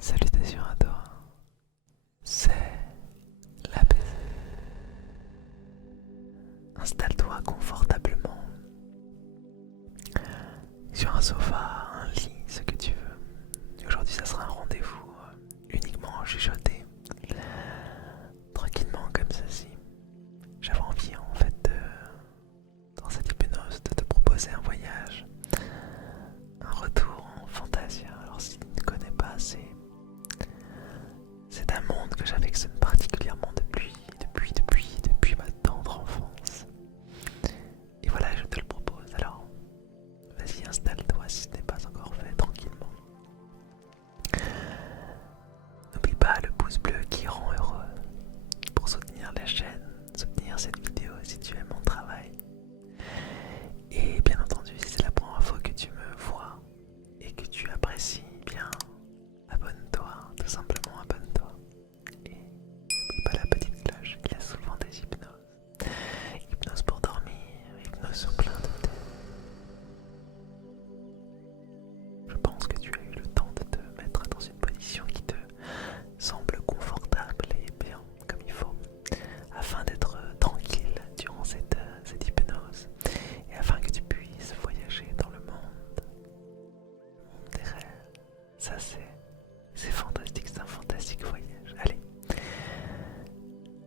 Salutations à toi, c'est la paix. Installe-toi confortablement sur un sofa, un lit, ce que tu veux. Aujourd'hui, ça sera un rendez-vous uniquement chuchoté, tranquillement comme ceci. J'avais envie en fait dans cette hypnose de te proposer un voyage, un retour en Fantasia. Alors si tu ne connais pas, c'est un monde que j'affectionne particulièrement depuis ma tendre enfance. Et voilà, je te le propose. Alors, vas-y, installe-toi si ce n'est pas encore fait, tranquillement. N'oublie pas le pouce bleu qui rend heureux pour soutenir la chaîne, soutenir cette vidéo si tu aimes mon travail. Et bien entendu, si c'est la première fois que tu me vois et que tu apprécies, bien abonne-toi, tout simplement abonne-toi. Et n'oublie pas la petite cloche, il y a souvent des hypnoses. Hypnose pour dormir, hypnose sur plein de thèmes. Je pense que tu as eu le temps de te mettre dans une position qui te semble confortable et bien comme il faut, afin d'être tranquille durant cette hypnose et afin que tu puisses voyager dans le monde des rêves. Ça c'est fantastique, c'est un fantastique voyage. Allez,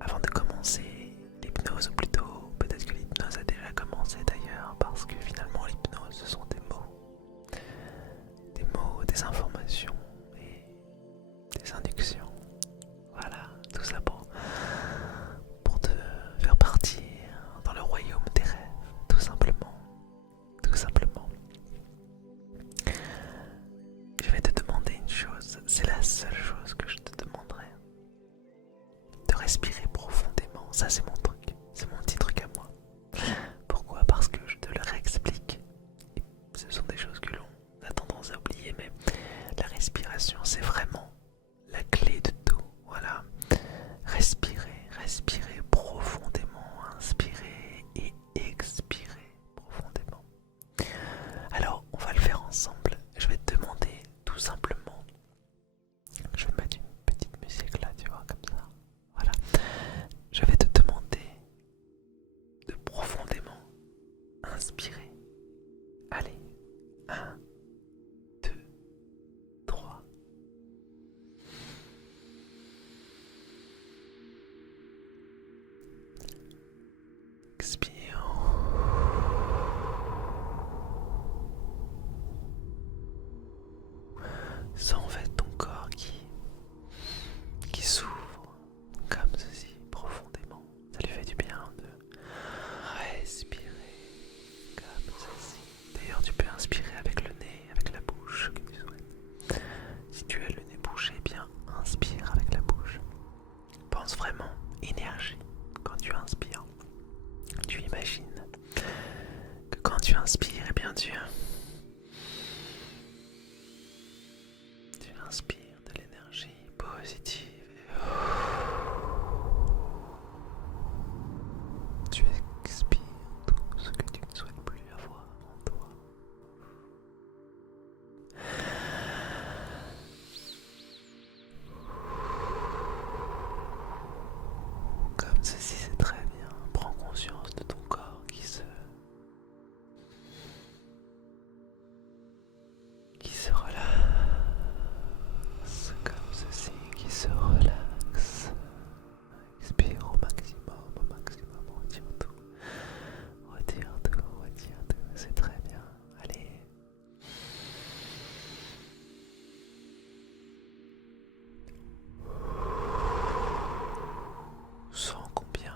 avant de commencer l'hypnose, ou plutôt peut-être que l'hypnose a déjà commencé d'ailleurs, parce que finalement l'hypnose ce sont des mots, des informations et des inductions. Voilà, tout ça pour te faire partir dans le royaume des rêves, tout simplement, tout simplement. Je vais te demander une chose, c'est la seule chose que je te demanderai, de respirer profondément. Ça c'est mon truc, c'est mon petit truc à moi. Pourquoi? Parce que je te le réexplique. Ce sont des choses que l'on a tendance à oublier, mais la respiration c'est vraiment la clé de tout. Voilà, respirez profondément, inspirez et expirez profondément. Alors on va le faire ensemble. Je vais te demander tout simplement, je vais mettre une petite musique là, tu vois, comme ça. Voilà, je vais te demander de profondément inspirer. Allez, 1, 2, 3. Expire. Sens en fait ton corps qui s'ouvre comme ceci profondément. Ça lui fait du bien de respirer comme ceci. D'ailleurs, tu peux inspirer avec le nez, avec la bouche que tu souhaites. Si tu as le nez bouché, bien inspire avec la bouche. Pense vraiment énergie quand tu inspires. Tu imagines que quand tu inspires, eh bien tu inspires de l'énergie positive. Tu expires tout ce que tu ne souhaites plus avoir en toi. Comme ceci, c'est très bien. Prends conscience de ton corps qui se relaxe. Comme ceci, qui se relaxe. Expire au maximum, retire tout, c'est très bien. Allez. Sens combien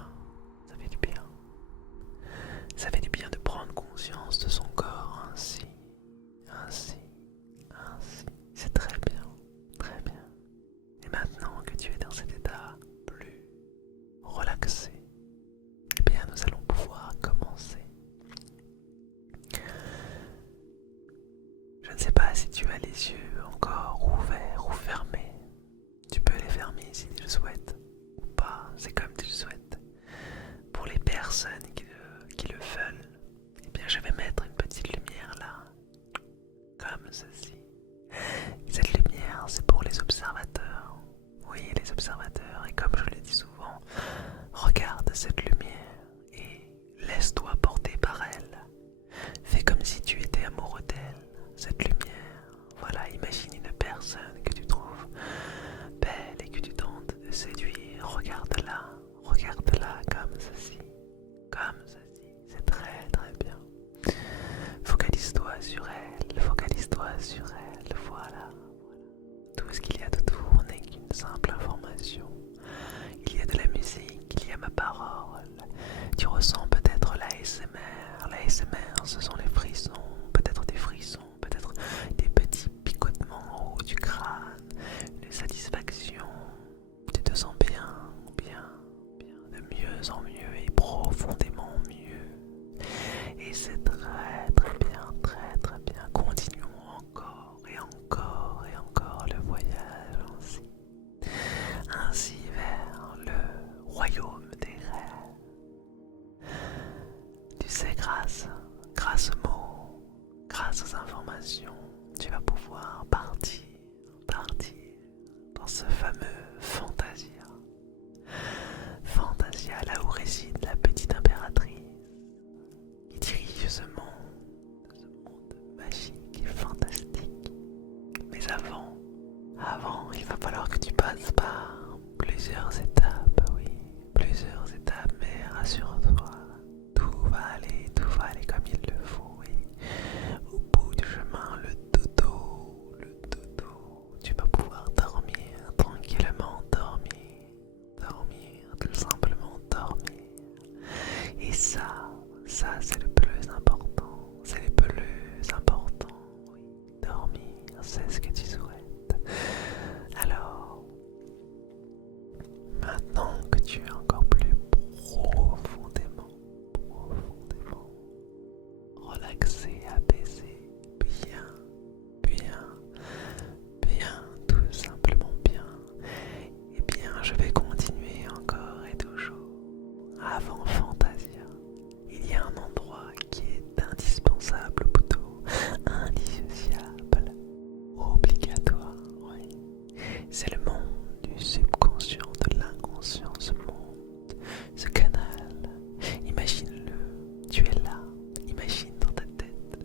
ça fait du bien. Ça fait du bien de prendre conscience de son corps ainsi. C'est très bien, très bien. Et maintenant que tu es dans cet état plus relaxé, eh bien nous allons pouvoir commencer. Je ne sais pas si tu as les yeux encore ouverts ou fermés. Tu peux les fermer si tu le souhaites, ou pas, c'est comme tu le souhaites. Pour les personnes qui le veulent, eh bien je vais mettre une petite lumière là, comme ceci. Cette lumière, c'est pour les observations aux informations, tu vas pouvoir partir dans ce fameux Fantasia. Fantasia, là où réside la petite impératrice qui dirige ce monde magique et fantastique. Mais avant, il va falloir que tu passes par plusieurs étapes, oui, plusieurs étapes, mais rassure-toi, tout va aller comme il le faut, oui. Au bout du chemin, le dodo, tu vas pouvoir dormir tranquillement, dormir, tout simplement dormir. Et ça c'est le plus important, oui, dormir, c'est ce que tu souhaites. Alors, maintenant que tu es encore plus profondément relaxé, apaisé, bien, tout simplement bien, eh bien je vais continuer encore et toujours. Avant Fantasia, il y a un endroit qui est indispensable, ou plutôt indissociable, obligatoire, oui. C'est le monde du subconscient, de l'inconscient, ce monde, ce canal. Imagine-le, tu es là, imagine dans ta tête,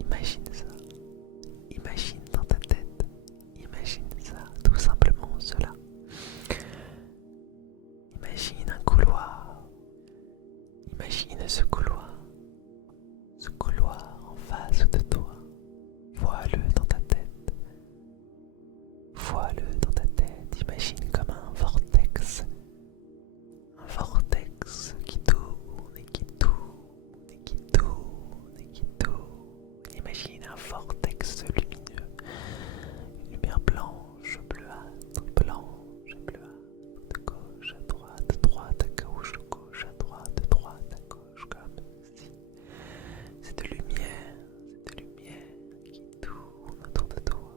imagine ça, imagine dans ta tête, imagine ça, tout simplement cela. Imagine un couloir, imagine ce couloir en face de toi, vois-le dans ta tête. Vois-le dans ta tête, imagine comme un vortex qui tourne et qui tourne et qui tourne et qui tourne. Imagine un vortex lumineux, une lumière blanche, bleuâtre, de gauche à droite à gauche, à droite à gauche, comme si cette lumière qui tourne autour de toi.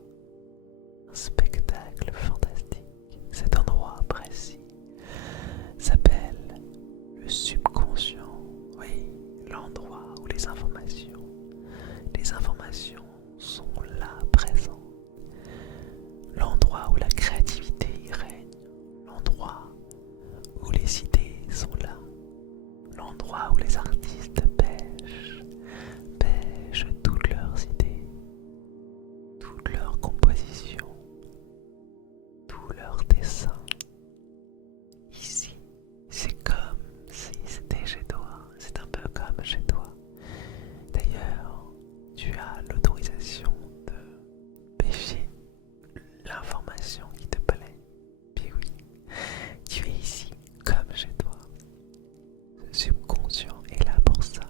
Un spectacle fantastique. Cet endroit précis s'appelle le subconscient. Oui, l'endroit où les informations sont là, présentes. L'endroit où la créativité y règne. L'endroit où les idées sont là. L'endroit où les artistes pêchent toutes leurs idées, toutes leurs compositions, tous leurs dessins. Ici, c'est comme si c'était chez toi, c'est un peu comme chez toi. D'ailleurs, tu as l'autorisation de pêcher l'information qui te plaît. Puis oui, tu es ici comme chez toi. Ce subconscient est là pour ça.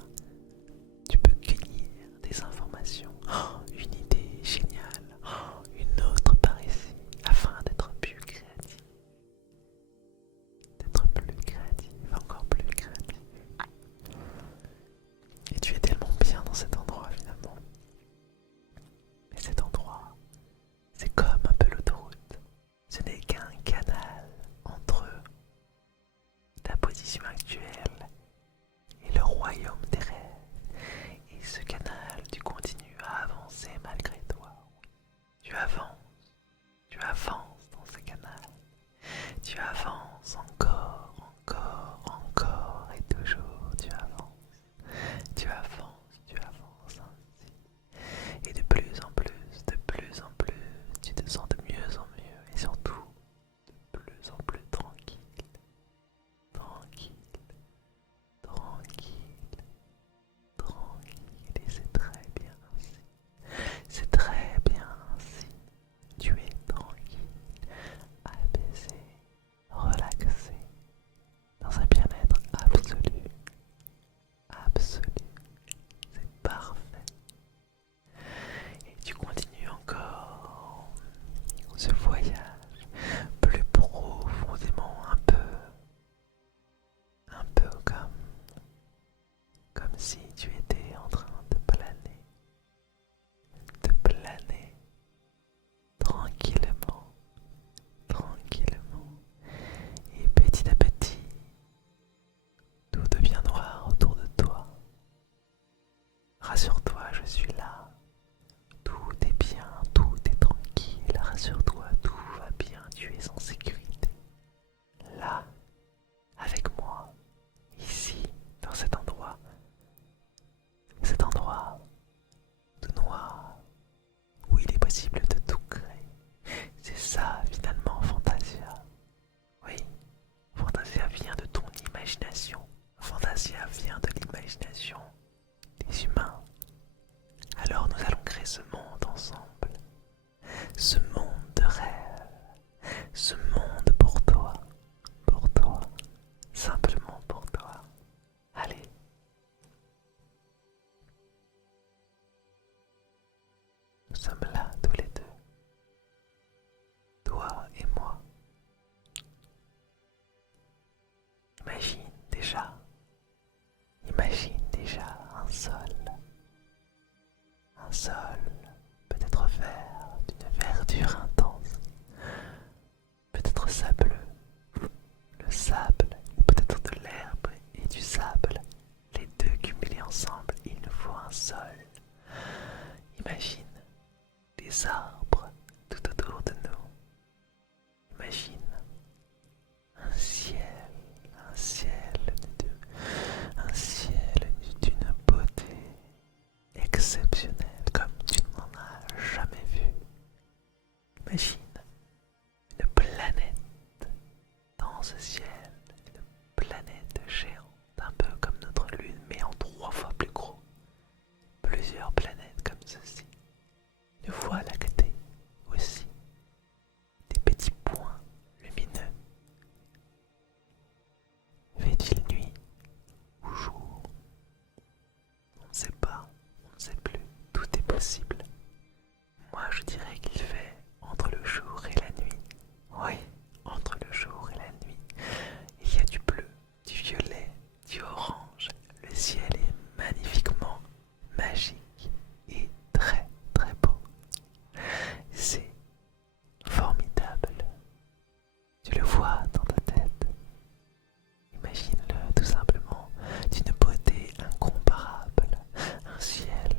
l'imagination des humains. Alors nous allons créer ce monde ensemble, ce monde de rêve, ce monde pour toi, simplement pour toi. Allez, nous sommes là tous les deux, toi et moi. Imagine déjà un sol peut-être vert, d'une verdure intense, peut-être sableux, le sable, ou peut-être de l'herbe et du sable, les deux cumulés ensemble, il nous faut un sol. Imagine des arbres tout autour de nous. Imagine un ciel, un ciel un ciel d'une beauté exceptionnelle comme tu n'en as jamais vu. Imagine une planète dans ce ciel, une planète géante, un peu comme notre lune, mais en 3 fois plus gros. Plusieurs planètes comme ceci. Une voile à côté aussi. Des petits points lumineux. Fait-il nuit ou jour? On ne sait pas, on ne sait plus. Tout est possible. Moi, je dirais qu'il fait entre le jour et la nuit. Oui, entre le jour et la nuit. Il y a du bleu, du violet, du orange. Le ciel est magnifiquement magique et très très beau. C'est formidable. Tu le vois dans ta tête. Imagine-le tout simplement d'une beauté incomparable. Un ciel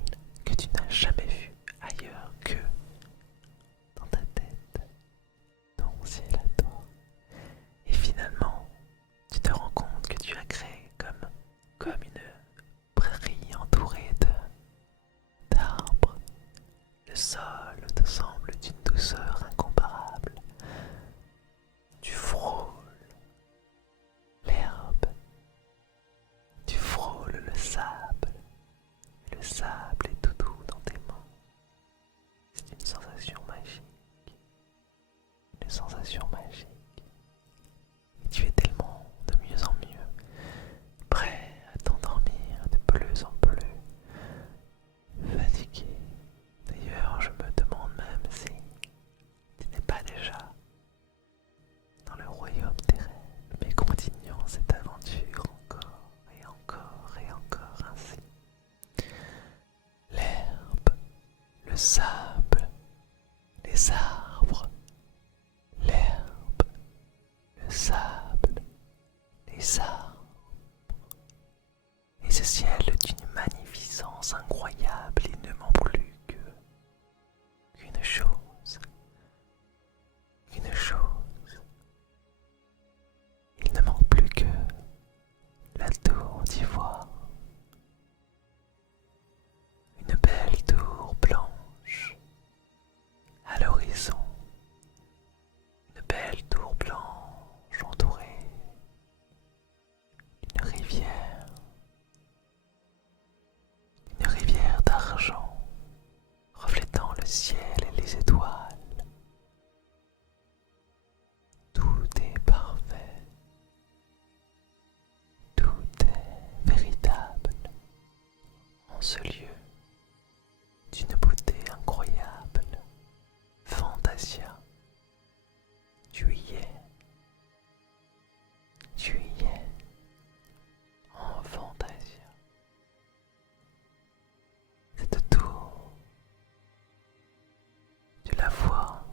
que tu n'as jamais vu ailleurs que dans ta tête, ton ciel à toi. Et finalement, tu te rends compte que tu as créé comme une prairie entourée d'arbres. Le sol te semble d'une douceur incomparable. Tu frôles l'herbe, tu frôles le sable. Le sable est tout doux dans tes mains. C'est une sensation magique. Une sensation magique. Et tu es tellement de mieux en mieux, prêt à t'endormir de plus en plus fatigué. D'ailleurs, je me demande même si tu n'es pas déjà dans le royaume des rêves, mais continuons cette aventure encore et encore et encore ainsi. L'herbe, le sable, les arbres, l'herbe, le sable, les arbres, et ce ciel d'une magnificence incroyable, il ne manque plus qu'une chose, qu'une chose. Il ne manque plus que la tour d'ivoire, une belle tour blanche à l'horizon, une belle tour blanche entourée d'une rivière, une rivière d'argent reflétant le ciel et les étoiles. Tout est parfait, tout est véritable en ce lieu d'une beauté incroyable. Fantasia, tu y es en Fantasia. Cette tour, tu la vois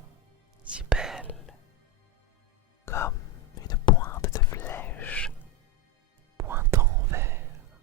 si belle comme une pointe de flèche pointant vers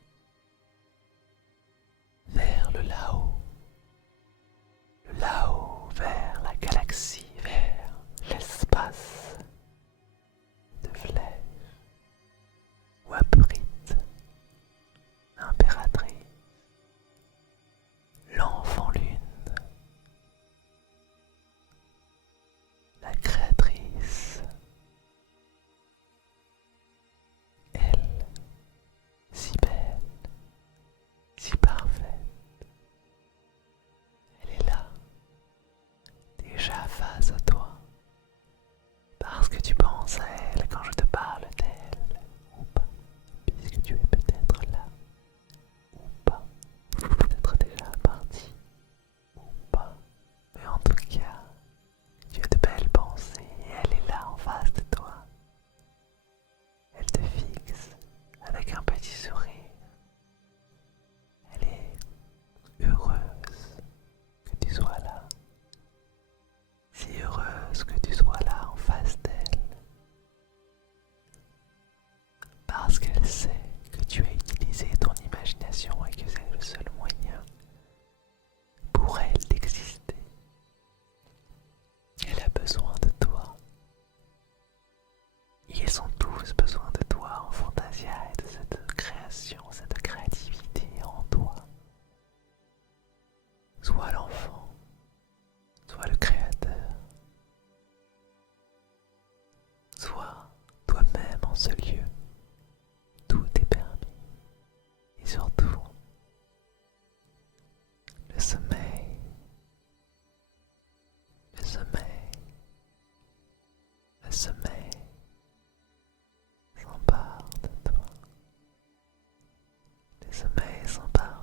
surtout le sommeil, le sommeil, le sommeil s'empare de toi. Le sommeil s'empare